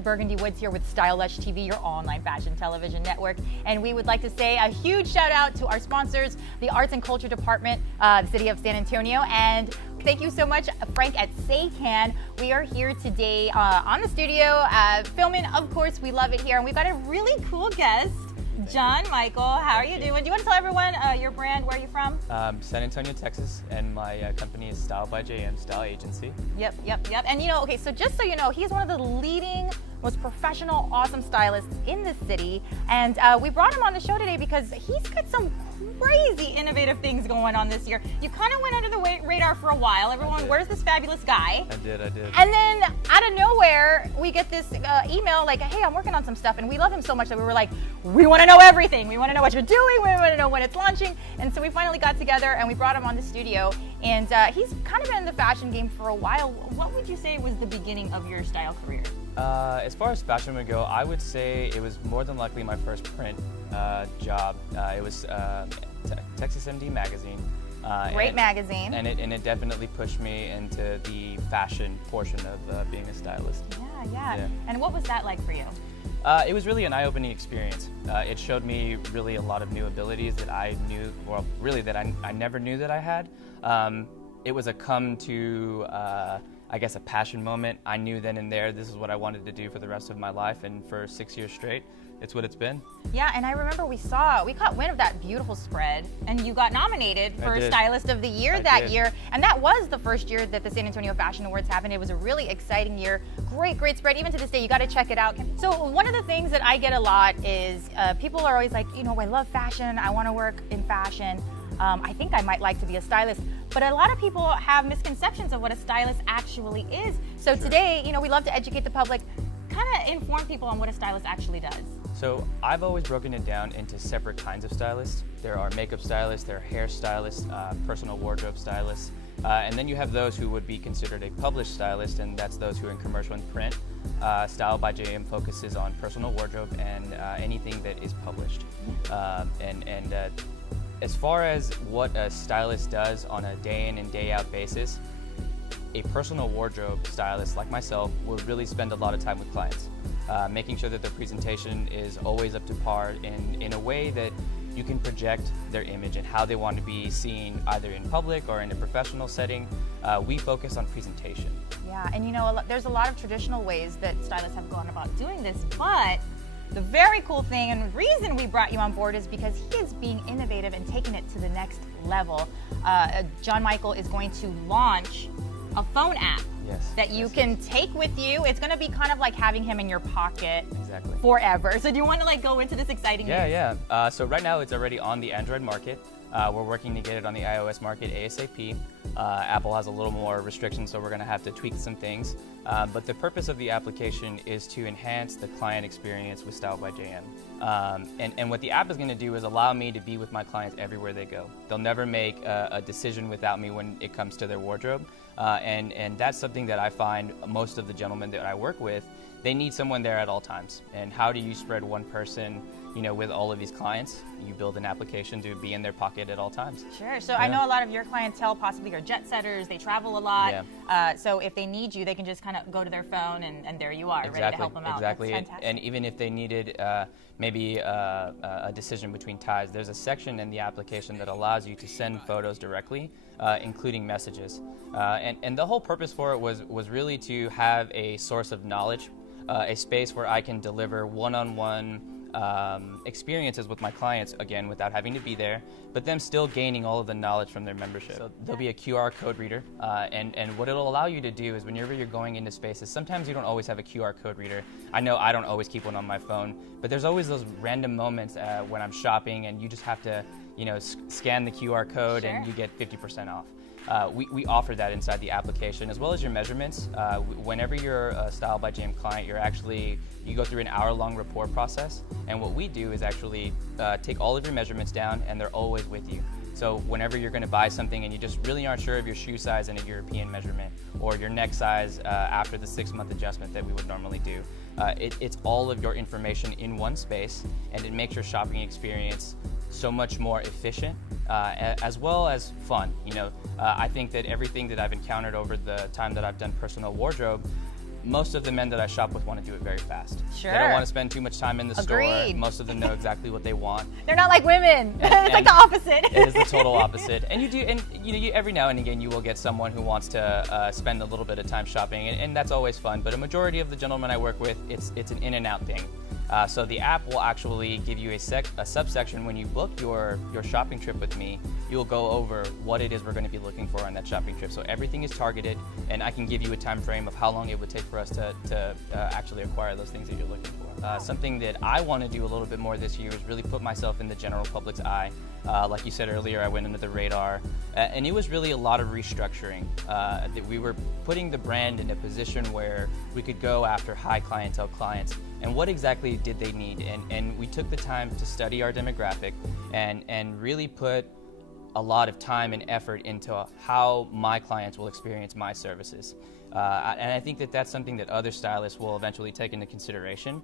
Jazz Burgundy Woods here with Lush TV, your online fashion television network. And we would like to say a huge shout out to our sponsors, the Arts and Culture Department, the City of San Antonio. And thank you so much, Frank at Saycan. We are here today on the studio filming. Of course, we love it here. And we've got a really cool guest. John Michael, how are you doing? Do you want to tell everyone your brand, where are you from? San Antonio, Texas, and my company is Style by JM, Style Agency. Yep. And okay, so just so you know, he's one of the leading, most professional, awesome stylists in the city. And we brought him on the show today because he's got some crazy innovative things going on this year. You kind of went under the radar for a while. Everyone, where's this fabulous guy? I did. And then out of nowhere, we get this email like, hey, I'm working on some stuff. And we love him so much that we were like, we want to know everything. We want to know what you're doing. We want to know when it's launching. And so we finally got together and we brought him on the studio. And he's kind of been in the fashion game for a while. What would you say was the beginning of your style career? As far as fashion would go, I would say it was more than likely my first print job. It was Texas MD magazine. Great magazine. And it definitely pushed me into the fashion portion of being a stylist. Yeah. And what was that like for you? It was really an eye-opening experience. It showed me really a lot of new abilities that I knew, well, really that I never knew that I had. It was a come to, I guess, a passion moment. I knew then and there this is what I wanted to do for the rest of my life, and for 6 years straight, it's what it's been. Yeah, and I remember we caught wind of that beautiful spread, and you got nominated for Stylist of the Year that year, and that was the first year that the San Antonio Fashion Awards happened. It was a really exciting year. Great spread. Even to this day, you got to check it out. So one of the things that I get a lot is people are always like, I love fashion. I want to work in fashion. I think I might like to be a stylist. But a lot of people have misconceptions of what a stylist actually is. So today, we love to educate the public, kind of inform people on what a stylist actually does. So I've always broken it down into separate kinds of stylists. There are makeup stylists, there are hair stylists, personal wardrobe stylists, and then you have those who would be considered a published stylist, and that's those who are in commercial and print. Style by JM focuses on personal wardrobe and anything that is published. As far as what a stylist does on a day in and day out basis, a personal wardrobe stylist like myself will really spend a lot of time with clients, making sure that their presentation is always up to par in a way that you can project their image and how they want to be seen either in public or in a professional setting. We focus on presentation. Yeah, and there's a lot of traditional ways that stylists have gone about doing this, but the very cool thing and reason we brought you on board is because he is being innovative and taking it to the next level. John Michael is going to launch a phone app that you can take with you. It's going to be kind of like having him in your pocket forever. So do you want to go into this exciting news? Yeah. So right now it's already on the Android market. We're working to get it on the iOS market ASAP. Apple has a little more restrictions, so we're going to have to tweak some things. But the purpose of the application is to enhance the client experience with Style by JM. And what the app is going to do is allow me to be with my clients everywhere they go. They'll never make a decision without me when it comes to their wardrobe. And that's something that I find most of the gentlemen that I work with, they need someone there at all times. And how do you spread one person with all of these clients? You build an application to be in their pocket at all times. Sure. So I know a lot of your clientele possibly are jet setters. They travel a lot. So if they need you, they can just kind of go to their phone and there you are, ready to help them out. Exactly. And even if they needed maybe a decision between ties, there's a section in the application that allows you to send photos directly, including messages. And the whole purpose for it was really to have a source of knowledge, a space where I can deliver one-on-one experiences with my clients, again, without having to be there, but them still gaining all of the knowledge from their membership. So there'll be a QR code reader, and what it'll allow you to do is whenever you're going into spaces, sometimes you don't always have a QR code reader. I know I don't always keep one on my phone, but there's always those random moments when I'm shopping and you just have to, scan the QR code and you get 50% off. We offer that inside the application, as well as your measurements. Whenever you're a Style by JM client, you go through an hour-long report process, and what we do is actually take all of your measurements down, and they're always with you. So whenever you're going to buy something and you just really aren't sure of your shoe size in a European measurement, or your neck size after the 6-month adjustment that we would normally do, it's all of your information in one space, and it makes your shopping experience so much more efficient, as well as fun. I think that everything that I've encountered over the time that I've done personal wardrobe, most of the men that I shop with want to do it very fast. Sure. They don't want to spend too much time in the store. Agreed. Most of them know exactly what they want. They're not like women. It's like the opposite. It is the total opposite. And every now and again you will get someone who wants to spend a little bit of time shopping, and that's always fun. But a majority of the gentlemen I work with, it's an in and out thing. So the app will actually give you a subsection when you book your shopping trip with me. You'll go over what it is we're going to be looking for on that shopping trip. So everything is targeted, and I can give you a time frame of how long it would take for us to actually acquire those things that you're looking for. Something that I want to do a little bit more this year is really put myself in the general public's eye. Like you said earlier, I went under the radar, and it was really a lot of restructuring. That we were putting the brand in a position where we could go after high clientele clients. And what exactly did they need? And we took the time to study our demographic and really put a lot of time and effort into how my clients will experience my services. And I think that that's something that other stylists will eventually take into consideration.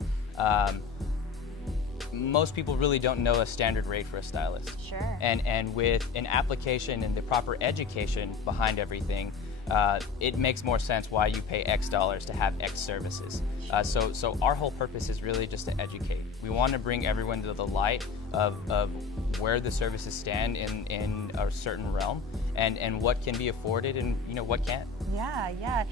Most people really don't know a standard rate for a stylist. Sure. And with an application and the proper education behind everything, it makes more sense why you pay X dollars to have X services. So our whole purpose is really just to educate. We want to bring everyone to the light of where the services stand in a certain realm, and what can be afforded and what can't. Yeah.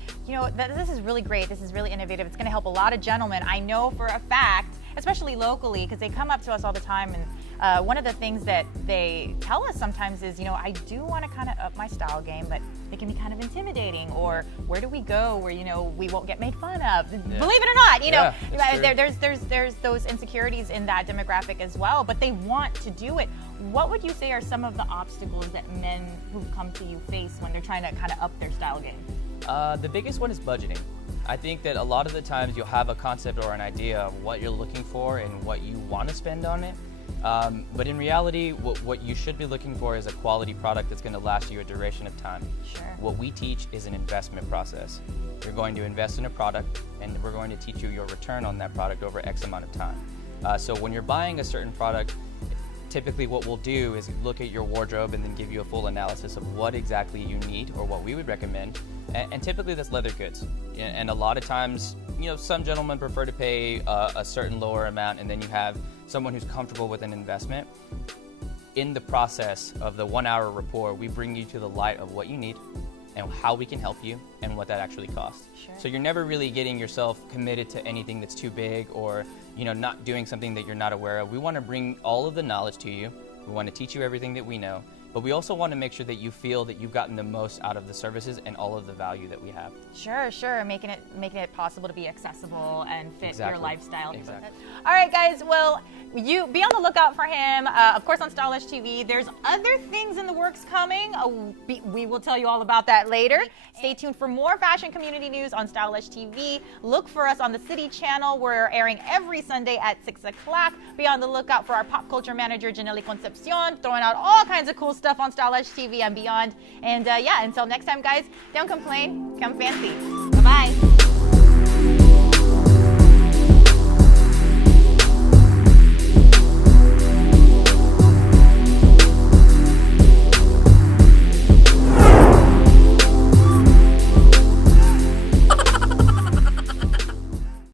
This is really great. This is really innovative. It's going to help a lot of gentlemen. I know for a fact, especially locally, because they come up to us all the time, and one of the things that they tell us sometimes is, I do want to kind of up my style game, but it can be kind of intimidating. Or where do we go where we won't get made fun of? Yeah. Believe it or not, there's those insecurities in that demographic as well. But they want to do it. What would you say are some of the obstacles that men who come to you face when they're trying to kind of up their style game? The biggest one is budgeting. I think that a lot of the times you'll have a concept or an idea of what you're looking for and what you want to spend on it. But in reality, what you should be looking for is a quality product that's going to last you a duration of time. Sure. What we teach is an investment process. You're going to invest in a product, and we're going to teach you your return on that product over X amount of time. So when you're buying a certain product, typically what we'll do is look at your wardrobe and then give you a full analysis of what exactly you need or what we would recommend. And typically that's leather goods. And a lot of times, some gentlemen prefer to pay a certain lower amount, and then you have someone who's comfortable with an investment. In the process of the 1 hour rapport, we bring you to the light of what you need and how we can help you and what that actually costs. Sure. So you're never really getting yourself committed to anything that's too big or not doing something that you're not aware of. We want to bring all of the knowledge to you. We want to teach you everything that we know. But we also want to make sure that you feel that you've gotten the most out of the services and all of the value that we have. Sure. Making it possible to be accessible and fit your lifestyle. Exactly. All right, guys. Well, you be on the lookout for him. Of course, on Lush TV. There's other things in the works coming. We will tell you all about that later. Stay tuned for more fashion community news on Lush TV. Look for us on the City Channel. We're airing every Sunday at 6 o'clock. Be on the lookout for our pop culture manager, Janelle Concepcion, throwing out all kinds of cool stuff on Lush TV and beyond. And until next time, guys, don't complain, come fancy. Bye-bye.